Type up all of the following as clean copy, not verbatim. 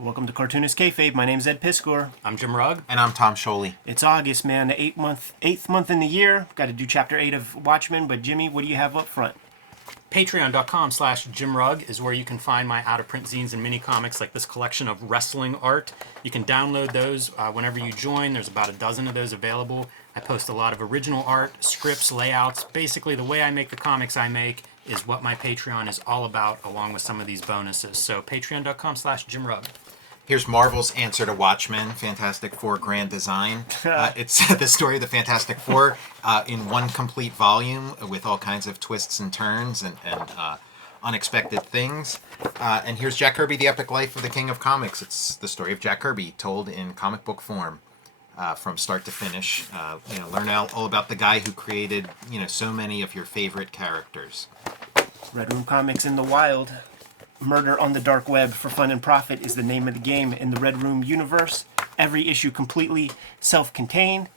Welcome to Cartoonist Kayfabe. My name's Ed Piskor. I'm Jim Rugg. And I'm Tom Scholey. It's August, man. The eighth month in the year. Got to do Chapter 8 of Watchmen. But Jimmy, what do you have up front? Patreon.com/Jim Rugg is where you can find my out-of-print zines and mini-comics like this collection of wrestling art. You can download those whenever you join. There's about a dozen of those available. I post a lot of original art, scripts, layouts. Basically, the way I make the comics I make is what my Patreon is all about, along with some of these bonuses. So patreon.com/Jim Rugg. Here's Marvel's answer to Watchmen, Fantastic Four Grand Design. It's the story of the Fantastic Four in one complete volume with all kinds of twists and turns and unexpected things. And here's Jack Kirby, The Epic Life of the King of Comics. It's the story of Jack Kirby told in comic book form from start to finish. Learn all about the guy who created so many of your favorite characters. Red Room Comics in the wild. Murder on the Dark Web for Fun and Profit is the name of the game in the Red Room universe. Every issue completely self-contained,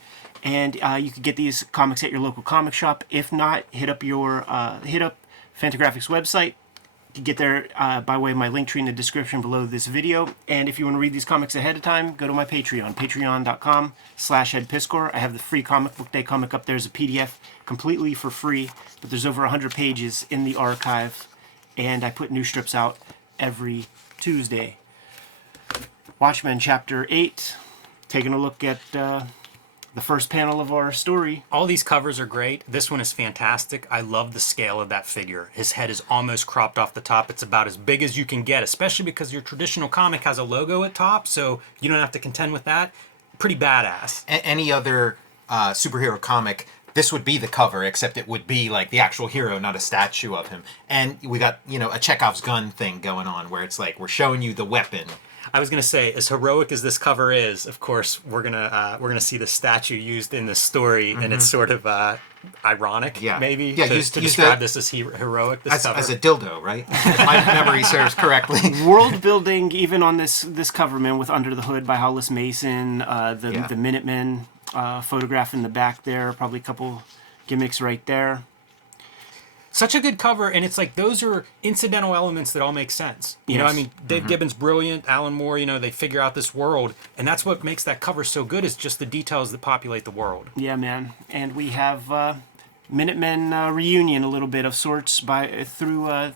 and you can get these comics at your local comic shop. If not, hit up Fantagraphics website. You can get there by way of my link tree in the description below this video. And if you want to read these comics ahead of time, go to my Patreon, patreon.com/EdPiskor. I have the free Comic Book Day comic up there as a PDF completely for free, but there's over 100 pages in the archive. And I put new strips out every Tuesday. Watchmen Chapter 8. Taking a look at the first panel of our story. All these covers are great. This one is fantastic. I love the scale of that figure. His head is almost cropped off the top. It's about as big as you can get, especially because your traditional comic has a logo at top, so you don't have to contend with that. Pretty badass. Any other superhero comic, this would be the cover, except it would be like the actual hero, not a statue of him. And we got, a Chekhov's gun thing going on where it's like we're showing you the weapon. I was gonna say, as heroic as this cover is, of course we're gonna see the statue used in this story, and it's sort of ironic, maybe, to describe this as heroic. This cover as a dildo, right? If my memory serves correctly. World building, even on this cover, man, with Under the Hood by Hollis Mason, the Minutemen. Photograph in the back there, probably a couple gimmicks right there. Such a good cover, and it's like those are incidental elements that all make sense. You know, I mean, Dave Gibbons, brilliant. Alan Moore, they figure out this world, and that's what makes that cover so good, is just the details that populate the world. Yeah, man. And we have Minutemen reunion, a little bit of sorts, through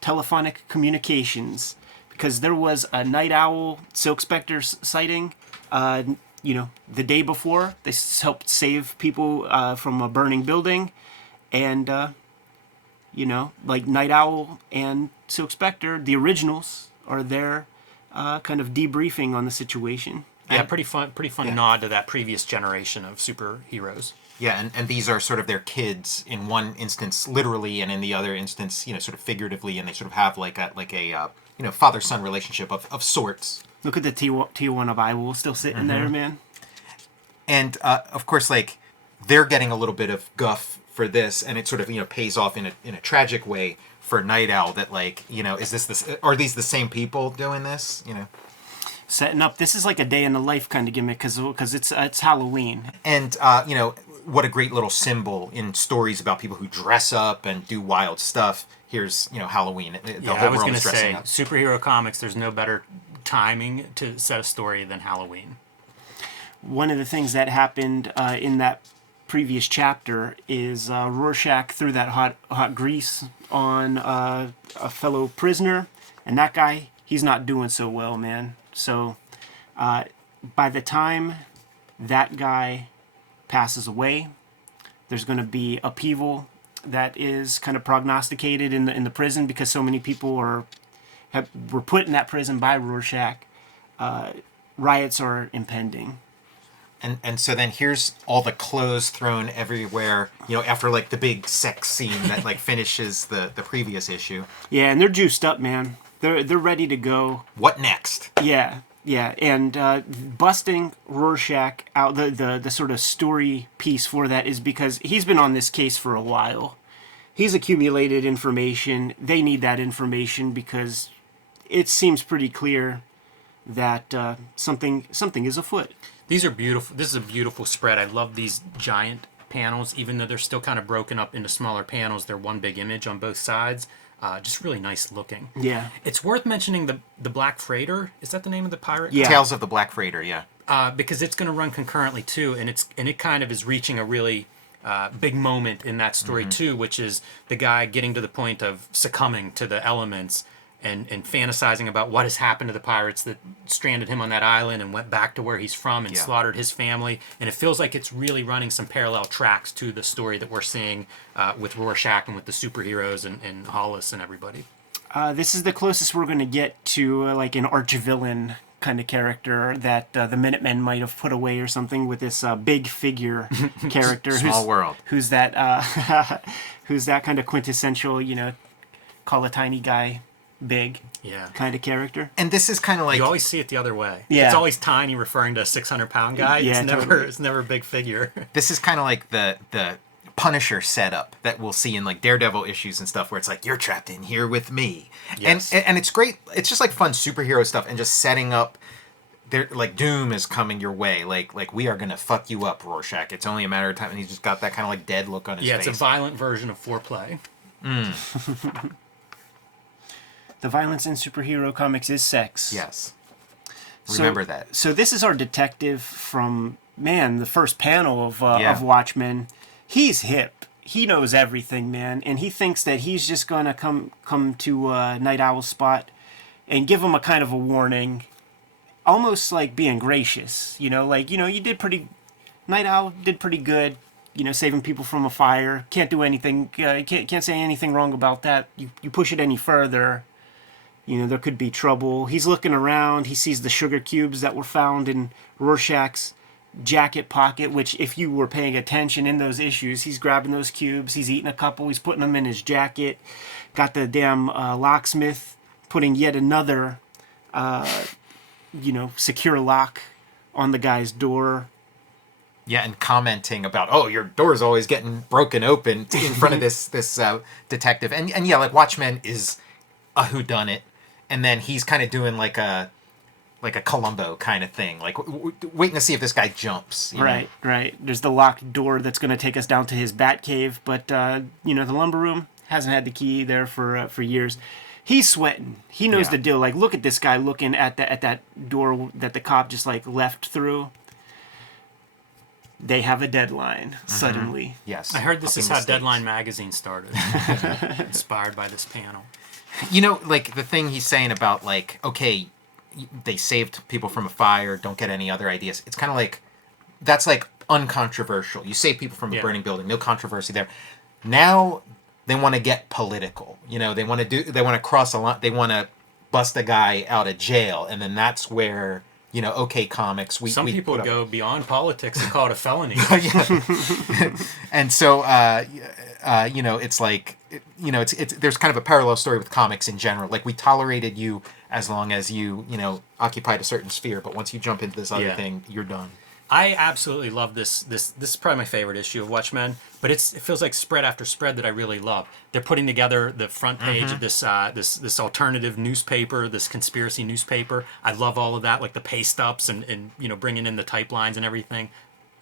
telephonic communications, because there was a Night Owl Silk Spectre sighting. The day before, they helped save people from a burning building, and like Night Owl and Silk Spectre, the originals, are there, kind of debriefing on the situation. Yeah, pretty fun nod to that previous generation of superheroes. Yeah, and these are sort of their kids in one instance, literally, and in the other instance, sort of figuratively, and they sort of have like a father-son relationship of sorts. Look at the Tijuana Bible still sitting there, man. And of course, like, they're getting a little bit of guff for this, and it sort of pays off in a tragic way for Night Owl. That, like, are these the same people doing this? Setting up. This is like a day in the life kind of gimmick because it's Halloween. And what a great little symbol in stories about people who dress up and do wild stuff. Here's Halloween. I was going to say, superhero comics, there's no better timing to set a story than Halloween. One of the things that happened in that previous chapter is Rorschach threw that hot grease on a fellow prisoner, and that guy, he's not doing so well, man. So by the time that guy passes away, there's going to be upheaval that is kind of prognosticated in the prison, because so many people were put in that prison by Rorschach. Riots are impending. And so then here's all the clothes thrown everywhere, after like the big sex scene that like finishes the previous issue. Yeah, and they're juiced up, man. They're ready to go. What next? Yeah, and busting Rorschach out, the sort of story piece for that is because he's been on this case for a while. He's accumulated information. They need that information because it seems pretty clear that something is afoot. These are beautiful. This is a beautiful spread. I love these giant panels, even though they're still kind of broken up into smaller panels. They're one big image on both sides. Just really nice looking. Yeah. It's worth mentioning the Black Freighter. Is that the name of the pirate? Yeah. Tales of the Black Freighter, yeah. Because it's going to run concurrently too, and it kind of is reaching a really big moment in that story too, which is the guy getting to the point of succumbing to the elements and fantasizing about what has happened to the pirates that stranded him on that island and went back to where he's from and slaughtered his family. And it feels like it's really running some parallel tracks to the story that we're seeing with Rorschach and with the superheroes and Hollis and everybody. This is the closest we're going to get to like an arch-villain kind of character that the Minutemen might have put away or something, with this big figure character. Small world. Who's that who's that kind of quintessential, call a tiny guy big kind of character. And this is kind of like... You always see it the other way. Yeah. It's always tiny referring to a 600-pound guy. Yeah, It's never a big figure. This is kind of like the Punisher setup that we'll see in like Daredevil issues and stuff, where it's like, you're trapped in here with me. Yes. And it's great. It's just like fun superhero stuff and just setting up there, like doom is coming your way. Like we are going to fuck you up, Rorschach. It's only a matter of time. And he's just got that kind of like dead look on his face. Yeah, it's a violent version of foreplay. The violence in superhero comics is sex. Yes. Remember that. So this is our detective from, the first panel of Watchmen. He's hip. He knows everything, man. And he thinks that he's just going to come to Night Owl's spot and give him a kind of a warning. Almost like being gracious. You did pretty... Night Owl did pretty good. Saving people from a fire. Can't do anything. Can't say anything wrong about that. You push it any further, there could be trouble. He's looking around. He sees the sugar cubes that were found in Rorschach's jacket pocket, which, if you were paying attention in those issues, he's grabbing those cubes. He's eating a couple. He's putting them in his jacket. Got the damn locksmith putting yet another, secure lock on the guy's door. Yeah, and commenting about, oh, your door's always getting broken open in front of this detective. And yeah, like Watchmen is a whodunit, and then he's kind of doing like a Columbo kind of thing, like waiting to see if this guy jumps. Right. There's the locked door that's going to take us down to his bat cave, but the lumber room hasn't had the key there for years. He's sweating. He knows the deal. Like, look at this guy looking at that door that the cop just like left through. They have a deadline suddenly. Yes. I heard this is how Deadline magazine started. Inspired by this panel. Like the thing he's saying about like, okay, they saved people from a fire, don't get any other ideas. It's kind of like, that's like uncontroversial. You save people from a burning building, no controversy there. Now they want to get political. They want to cross a line. They want to bust a guy out of jail, and then that's where, okay, comics. Some people go beyond politics and call it a felony. And so, it's like, it's there's kind of a parallel story with comics in general. Like, we tolerated you as long as you, occupied a certain sphere, but once you jump into this other thing, you're done. I absolutely love this. This is probably my favorite issue of Watchmen, but it feels like spread after spread that I really love. They're putting together the front page of this alternative newspaper, this conspiracy newspaper. I love all of that, like the paste ups and bringing in the type lines and everything.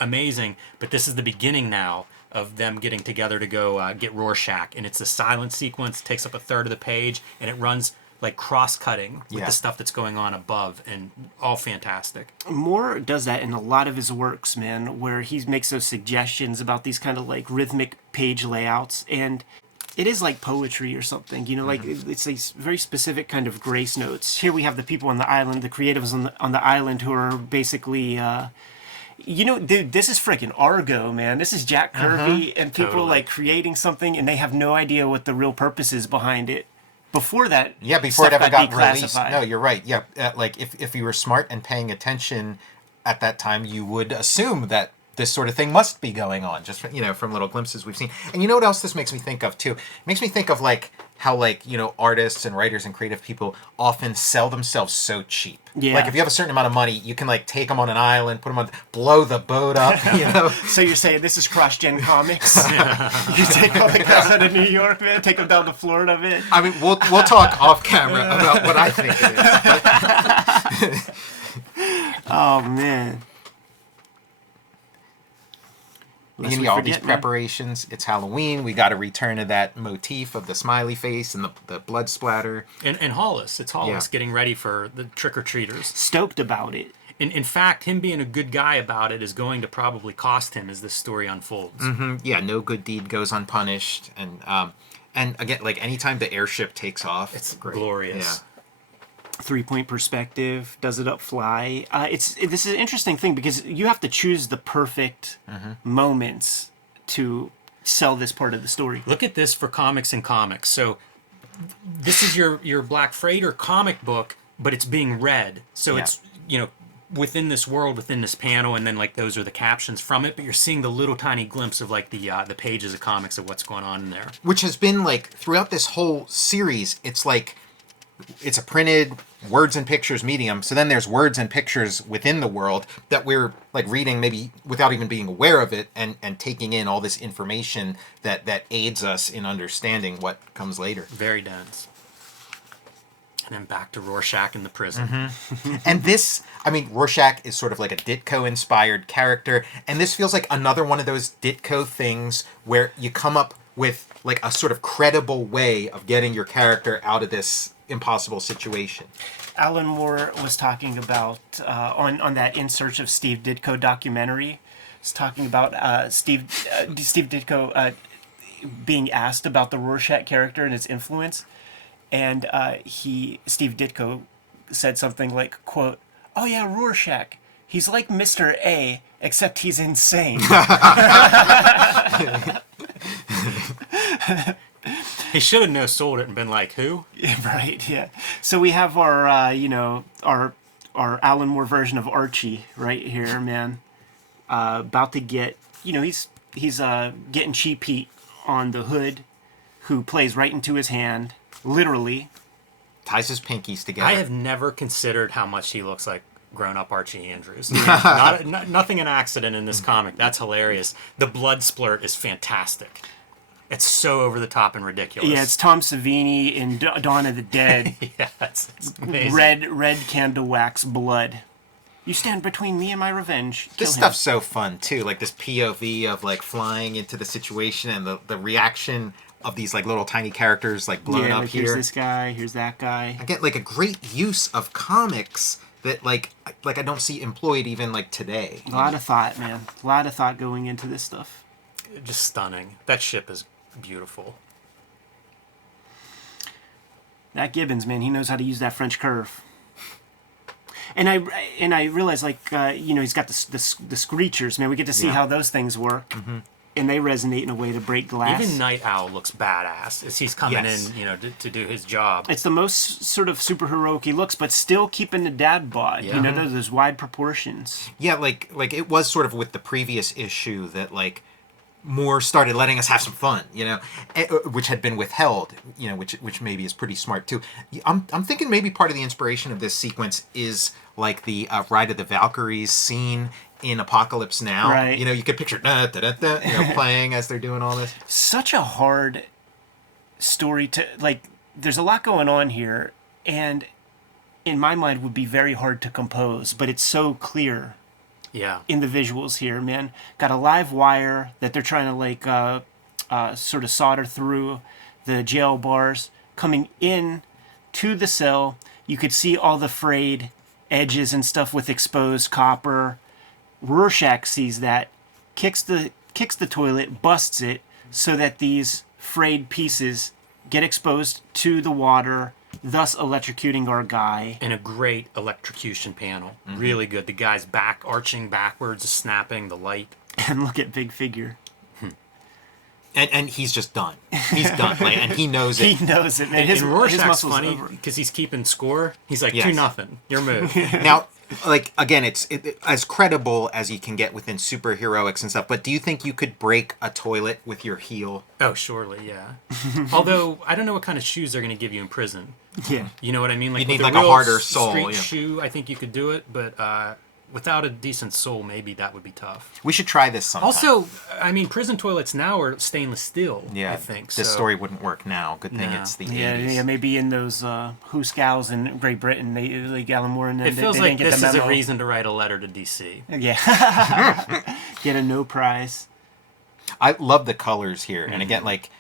Amazing. But this is the beginning now of them getting together to go get Rorschach, and it's a silent sequence. It takes up a third of the page, and it runs like cross-cutting with the stuff that's going on above, and all fantastic. Moore does that in a lot of his works, man, where he makes those suggestions about these kind of like rhythmic page layouts, and it is like poetry or something, like it's a very specific kind of grace notes. Here we have the people on the island, the creatives on the island, who are basically dude, this is freaking Argo, man. This is Jack Kirby, and people are like creating something, and they have no idea what the real purpose is behind it. Before that, before it ever got released. No, you're right. Yeah, like if you were smart and paying attention at that time, you would assume that this sort of thing must be going on, just from little glimpses we've seen. And you know what else this makes me think of too? It makes me think of like how artists and writers and creative people often sell themselves so cheap. Yeah. Like if you have a certain amount of money, you can like take them on an island, put them on, blow the boat up. So you're saying this is cross-gen comics? You take all the guys out of New York, man, take them down to Florida, man. I mean, we'll talk off camera about what I think it is. Oh man. Lest we all forget, these man. preparations. It's Halloween. We got to return to that motif of the smiley face and the blood splatter. And Hollis, it's Hollis Yeah. getting ready for the trick-or-treaters. Stoked about it. In fact, him being a good guy about it is going to probably cost him as this story unfolds. Yeah, no good deed goes unpunished. And again, like anytime the airship takes off, It's great. glorious. Yeah. 3-point perspective, does it up fly. This is an interesting thing because you have to choose the perfect moments to sell this part of the story. Look at this for comics and comics. So this is your Black Freighter comic book, but it's being read. So Yeah. it's, within this world, within this panel, and then like those are the captions from it, but you're seeing the little tiny glimpse of like the pages of comics of what's going on in there. Which has been like throughout this whole series, it's like it's a printed words and pictures medium. So then there's words and pictures within the world that we're like reading maybe without even being aware of it and taking in all this information that aids us in understanding what comes later. Very dense. And then back to Rorschach in the prison. And this, I mean, Rorschach is sort of like a Ditko-inspired character, and this feels like another one of those Ditko things where you come up with like a sort of credible way of getting your character out of this impossible situation. Alan Moore was talking about on that In Search of Steve Ditko documentary. He's talking about Steve Ditko being asked about the Rorschach character and its influence, and Steve Ditko said something like, "quote, oh yeah, Rorschach. He's like Mr. A, except he's insane." He should have no sold it and been like, who? Right, yeah. So we have our, our Alan Moore version of Archie right here, man. About to get, he's getting Cheap Heat on the hood, who plays right into his hand, literally. Ties his pinkies together. I have never considered how much he looks like grown-up Archie Andrews. Nothing an accident in this comic. That's hilarious. The blood splurt is fantastic. It's so over the top and ridiculous. Yeah, it's Tom Savini in Dawn of the Dead. Yeah, it's amazing. Red candle wax blood. You stand between me and my revenge. Kill This him. stuff's so fun too, like this POV of like flying into the situation and the reaction of these like little tiny characters like blown up like, here. Here's this guy, here's that guy. Again, like a great use of comics that like I don't see employed even like today. A lot of thought, man. A lot of thought going into this stuff. Just stunning. That ship is beautiful. That Gibbons, man, he knows how to use that French curve. And I realize, like, he's got the screechers, man. We get to see how those things work, and they resonate in a way to break glass. Even Night Owl looks badass as he's coming Yes. in, to do his job. It's the most sort of superheroic he looks, but still keeping the dad bod. Yeah. Those wide proportions. Yeah, like it was sort of with the previous issue that like Moore started letting us have some fun, which had been withheld, which maybe is pretty smart too. I'm thinking maybe part of the inspiration of this sequence is like the Ride of the Valkyries scene in Apocalypse Now. Right. You could picture playing as they're doing all this. Such a hard story to, like, there's a lot going on here, and in my mind would be very hard to compose, but it's so clear Yeah. in the visuals here, man. Got a live wire that they're trying to like sort of solder through the jail bars. Coming in to the cell, you could see all the frayed edges and stuff with exposed copper. Rorschach sees that, kicks the toilet, busts it, so that these frayed pieces get exposed to the water, thus electrocuting our guy. And a great electrocution panel. Really good. The guy's back arching backwards, snapping the light. And look at Big Figure. And he's just done. He's done. Like, and he knows it. He knows it, man. And His Rorschach's muscles funny over. because he's keeping score. He's like, Yes. 2-0. Your move. Now, like again, it's as credible as you can get within superheroics and stuff. But do you think you could break a toilet with your heel? Oh, surely, yeah. Although, I don't know what kind of shoes they're going to give you in prison. Yeah. You know what I mean? Like, You'd with need, like, a real harder sole, street yeah. shoe, I think you could do it. But without a decent sole, maybe that would be tough. We should try this sometime. Also, I mean, prison toilets now are stainless steel, yeah, I think. this so. story wouldn't work now. Good thing No. it's the Yeah, 80s. yeah, maybe in those Who Scowls in Great Britain, they like Alan Moore and them, It feels they like didn't get this the is a memo. reason to write a letter to DC. Yeah. Get a no prize. I love the colors here, and again, like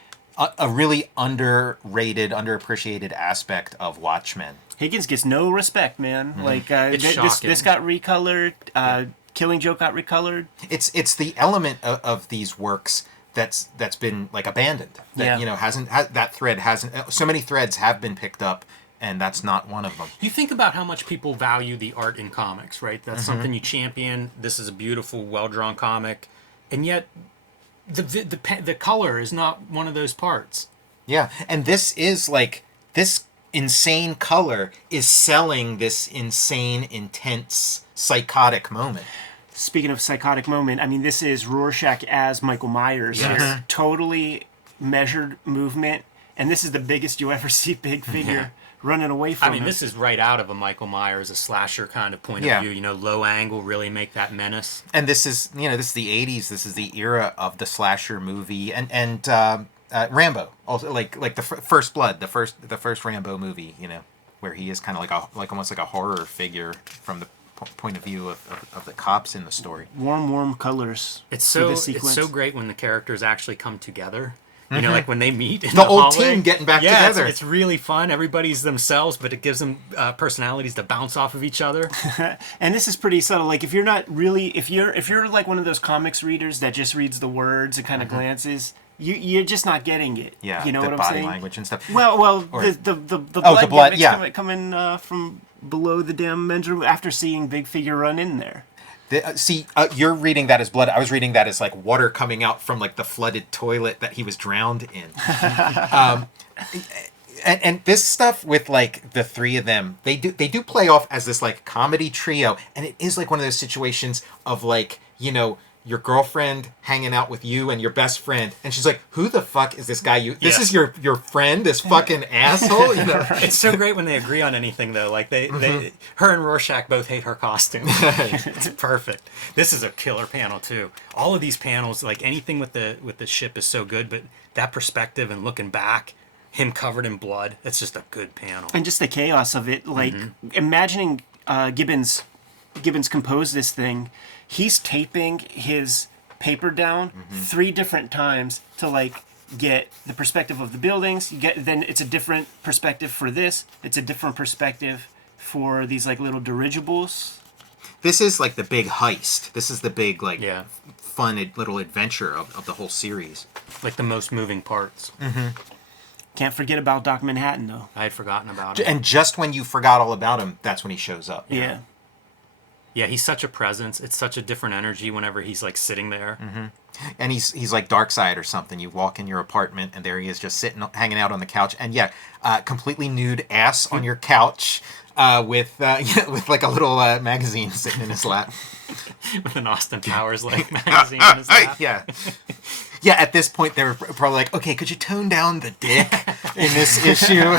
a really underrated, underappreciated aspect of Watchmen. Higgins gets no respect, man. Like It's shocking. this got recolored. Killing Joke got recolored. It's the element of these works that's been like abandoned. That that thread hasn't. So many threads have been picked up, and that's not one of them. You think about how much people value the art in comics, right? That's something you champion. This is a beautiful, well-drawn comic, and yet the color is not one of those parts. Yeah, and this is like this insane color is selling this insane, intense, psychotic moment. Speaking of psychotic moment, I mean, this is Rorschach as Michael Myers. Yes. Here. Totally measured movement, and this is the biggest you ever see big figure running away from I mean, him. this is right out of a Michael Myers, a slasher kind of point Yeah. of view. You know, low angle, really make that menace. And this is this is the '80s. This is the era of the slasher movie and Rambo. Also, like the First Blood, the first Rambo movie. Where he is kind of like almost like a horror figure from the point of view of the cops in the story. Warm colors. It's for so this sequence. it's so great when the characters actually come together. You know, like when they meet in The old hallway. team getting back Yeah, together. It's really fun. Everybody's themselves, but it gives them personalities to bounce off of each other. And this is pretty subtle. Like if you're not really, if you're like one of those comics readers that just reads the words and kind of glances, you're just not getting it. Yeah, you know the what I'm body saying? language and stuff. Well, Or- the the blood, yeah. coming from below the damn men's room after seeing Big Figure run in there. You're reading that as blood. I was reading that as like water coming out from like the flooded toilet that he was drowned in. And this stuff with like the three of them, they do play off as this like comedy trio, and it is like one of those situations of like your girlfriend hanging out with you and your best friend, and she's like, "Who the fuck is this guy? This is your friend, this fucking asshole." It's so great when they agree on anything, though. Like her and Rorschach both hate her costume. It's perfect. This is a killer panel too. All of these panels, like anything with the ship, is so good. But that perspective and looking back, him covered in blood, it's just a good panel. And just the chaos of it, like imagining Gibbons composed this thing. He's taping his paper down 3 different times to like get the perspective of the buildings. Then it's a different perspective for this. It's a different perspective for these like little dirigibles. This is like the big heist. This is the big like fun little adventure of the whole series. Like the most moving parts. Can't forget about Doc Manhattan though. I had forgotten about it. And just when you forgot all about him, that's when he shows up. Yeah. Yeah, he's such a presence. It's such a different energy whenever he's like sitting there. And he's like Darkseid or something. You walk in your apartment and there he is, just sitting, hanging out on the couch, and completely nude ass on your couch, with like a little magazine sitting in his lap. With an Austin Powers like magazine in his lap. Yeah. Yeah, at this point they were probably like, okay, could you tone down the dick in this issue?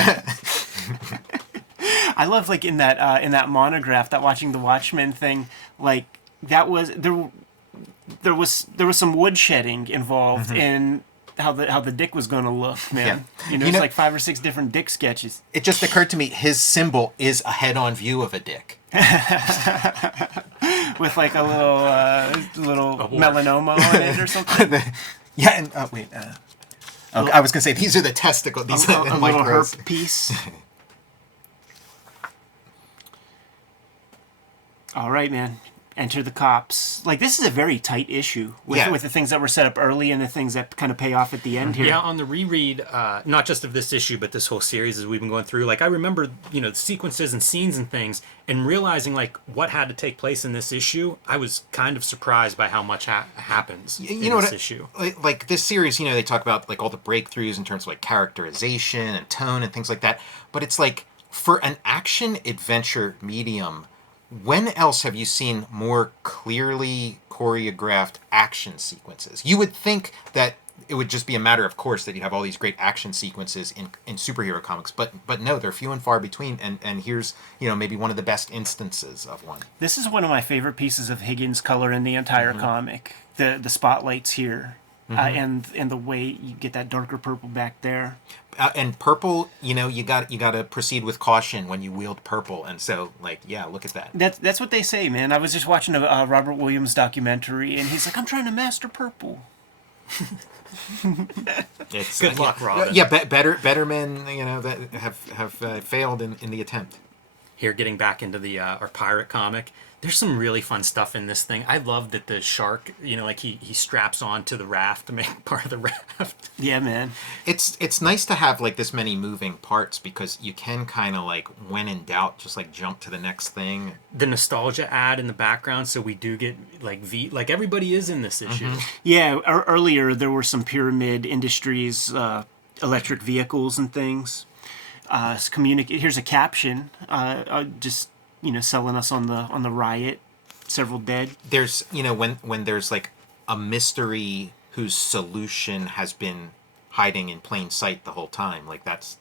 I love like in that monograph, that watching the Watchmen thing, like that was there was some woodshedding involved in how the dick was going to look, man. Yeah. It's like 5 or 6 different dick sketches. It just occurred to me, his symbol is a head-on view of a dick. With like a little melanoma on it or something. Yeah, and I was gonna say these are the testicles. These a are the little micros. herp piece. All right, man. Enter the cops. Like, this is a very tight issue with the things that were set up early and the things that kind of pay off at the end here. Yeah, on the reread, not just of this issue, but this whole series as we've been going through, like, I remember, the sequences and scenes and things, and realizing, like, what had to take place in this issue, I was kind of surprised by how much happens in this issue. Like, this series, they talk about, like, all the breakthroughs in terms of, like, characterization and tone and things like that, but it's like, for an action-adventure medium, when else have you seen more clearly choreographed action sequences? You would think that it would just be a matter of course that you'd have all these great action sequences in superhero comics, but no, they're few and far between, and here's maybe one of the best instances of one. This is one of my favorite pieces of Higgins color in the entire comic. The spotlights here, and the way you get that darker purple back there. And purple, you got to proceed with caution when you wield purple, and so look at that. That's what they say, man. I was just watching a Robert Williams documentary, and he's like, "I'm trying to master purple." It's Good luck, Robin. Yeah, better men, that have failed in the attempt. Here, getting back into the our pirate comic, there's some really fun stuff in this thing. I love that the shark, like he straps on to the raft to make part of the raft. Yeah, man. It's nice to have like this many moving parts because you can kind of like, when in doubt, just like jump to the next thing. The nostalgia ad in the background, so we do get like everybody is in this issue. Yeah, earlier there were some Pyramid Industries electric vehicles and things. Here's a caption, just selling us on the riot, several dead. There's when there's like a mystery whose solution has been hiding in plain sight the whole time. Like that's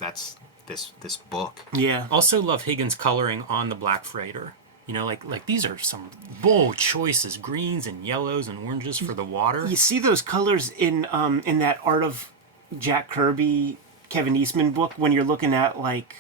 this book. Yeah. Also love Higgins' coloring on the Black Freighter. Like these are some bold choices, greens and yellows and oranges for the water. You see those colors in that Art of Jack Kirby, Kevin Eastman book when you're looking at like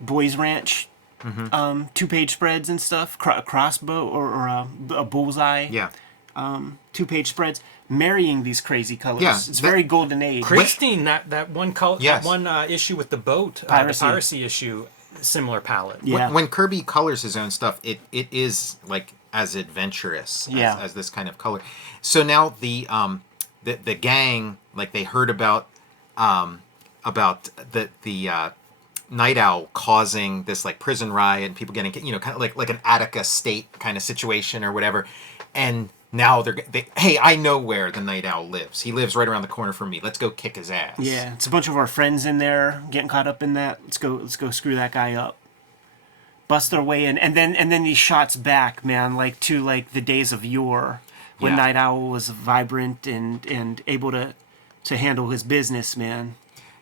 Boys Ranch, 2-page spreads and stuff, a crossbow or a bullseye. Yeah. 2-page spreads, marrying these crazy colors. Yeah, It's very golden age. Christine, that one color, Yes. that one issue with the boat, Piracy. the piracy issue, similar palette. Yeah. When Kirby colors his own stuff, it is like as adventurous as this kind of color. So now the gang, like they heard about the Night Owl causing this like prison riot and people getting kind of like an Attica state kind of situation or whatever, and now hey, I know where the Night Owl lives. He lives right around the corner from me. Let's go kick his ass. Yeah, it's a bunch of our friends in there getting caught up in that. Let's go screw that guy up. Bust their way in, and then these shots back, man, like to like the days of yore when Night Owl was vibrant and able to handle his business, man.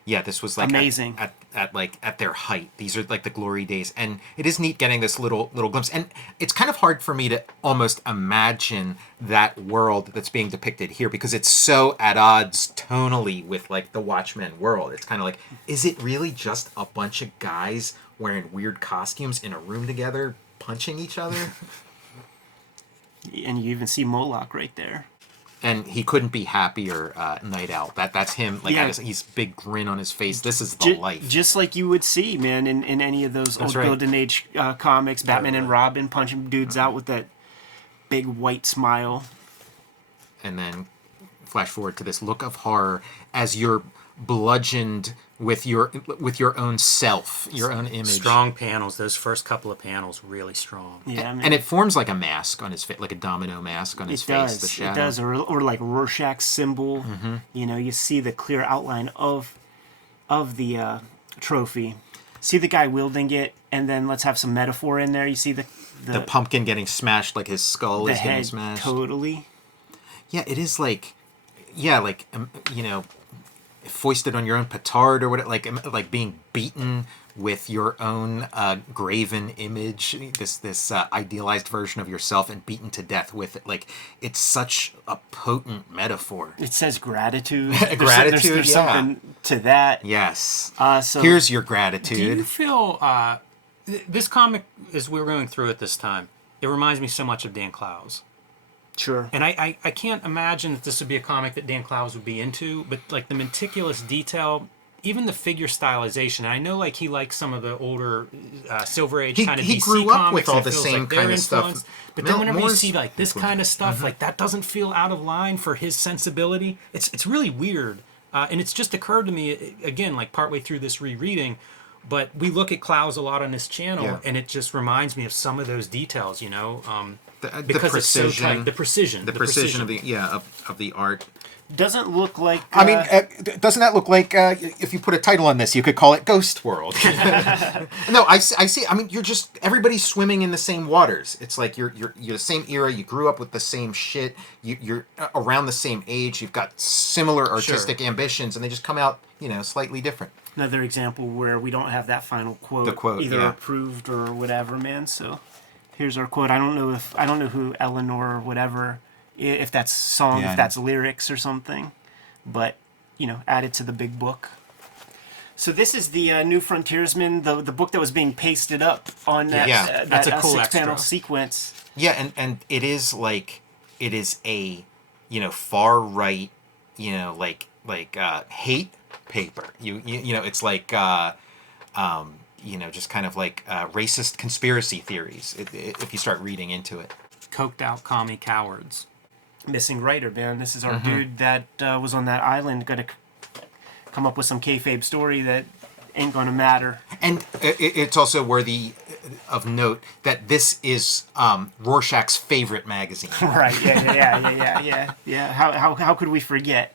Yeah, this was like amazing at their height. These are like the glory days, and it is neat getting this little glimpse. And it's kind of hard for me to almost imagine that world that's being depicted here because it's so at odds tonally with like the Watchmen world. It's kind of like, is it really just a bunch of guys wearing weird costumes in a room together punching each other? And you even see Moloch right there. And he couldn't be happier, Night Owl. That's him. Like he's big grin on his face. This is the life. Just like you would see, man, in any of those old Golden Age comics, Batman and Robin punching dudes out with that big white smile. And then flash forward to this look of horror as you're bludgeoned with your own self, your own image. Strong panels. Those first couple of panels, really strong. Yeah, and it forms like a mask on his face, like a domino mask on his face. The shadow. It does, or like Rorschach's symbol. Mm-hmm. You see the clear outline of the trophy. See the guy wielding it, and then let's have some metaphor in there. You see the pumpkin getting smashed, like his skull is getting head smashed. Totally. Yeah, it is like, foisted on your own petard or what, like being beaten with your own graven image, this idealized version of yourself, and beaten to death with it. Like, it's such a potent metaphor. It says gratitude. Gratitude, there's something to that. Yes. So here's your gratitude. Do you feel this comic, as we were going through it this time, it reminds me so much of Dan Clowes. Sure. And I can't imagine that this would be a comic that Dan Clowes would be into, but like the meticulous detail, even the figure stylization. And I know like he likes some of the older Silver Age kind of DC grew up comics, with all and it the feels same like they're kind of stuff. influenced. But then whenever you see like this kind of stuff, like that doesn't feel out of line for his sensibility. It's really weird. And it's just occurred to me, again, like partway through this rereading, but we look at Clowes a lot on this channel, and it just reminds me of some of those details, because it's so tight. The precision of the art. Doesn't look like. I mean, doesn't that look like if you put a title on this, you could call it Ghost World? No, I see. I mean, everybody's swimming in the same waters. It's like you're the same era. You grew up with the same shit. You're around the same age. You've got similar artistic ambitions, and they just come out, slightly different. Another example where we don't have that final quote, either approved or whatever, man. So here's our quote. I don't know who Eleanor or whatever, if that's song, if that's lyrics or something, but added to the big book. So this is the new Frontiersman, the book that was being pasted up on that that's a cool 6-panel extra sequence. Yeah, and it is a far right, hate paper. It's like just kind of like racist conspiracy theories if you start reading into it. Coked out commie cowards. Missing writer, man. This is our dude that was on that island, gonna come up with some kayfabe story that ain't gonna matter. And it's also worthy of note that this is Rorschach's favorite magazine. Right? Yeah. How could we forget?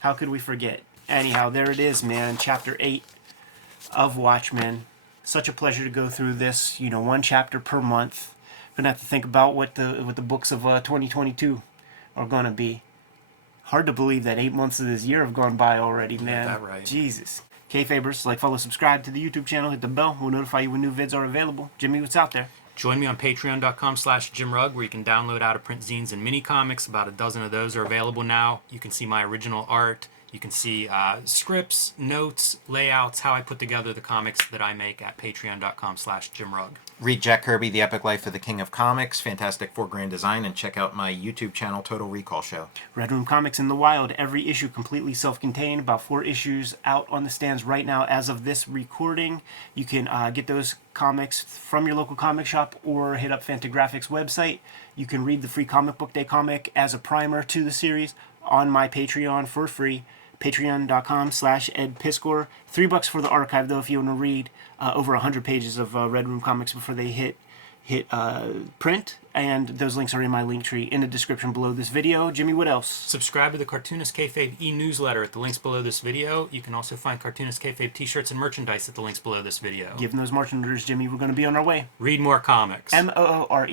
How could we forget? Anyhow, there it is, man. Chapter 8 of Watchmen. Such a pleasure to go through this. One chapter per month. Gonna have to think about what the books of 2022 are gonna be. Hard to believe that 8 months of this year have gone by already, man. That right. Jesus. Kayfabers, like, follow, subscribe to the YouTube channel, hit the bell. We'll notify you when new vids are available. Jimmy, what's out there? Join me on patreon.com/JimRugg, where you can download out-of-print zines and mini comics. About a dozen of those are available now. You can see my original art. You can see scripts, notes, layouts, how I put together the comics that I make at patreon.com/JimRugg. Read Jack Kirby, The Epic Life of the King of Comics, fantastic 4-grand design, and check out my YouTube channel, Total Recall Show. Red Room Comics in the wild. Every issue completely self-contained. About 4 issues out on the stands right now as of this recording. You can get those comics from your local comic shop or hit up Fantagraphics' website. You can read the free Comic Book Day comic as a primer to the series on my Patreon for free. Patreon.com/EdPiskor. $3 for the archive, though, if you want to read over 100 pages of Red Room Comics before they hit print. And those links are in my link tree in the description below this video. Jimmy, what else? Subscribe to the Cartoonist Kayfabe e-newsletter at the links below this video. You can also find Cartoonist Kayfabe t-shirts and merchandise at the links below this video. Give them those marching orders, Jimmy. We're going to be on our way. Read more comics. Moore.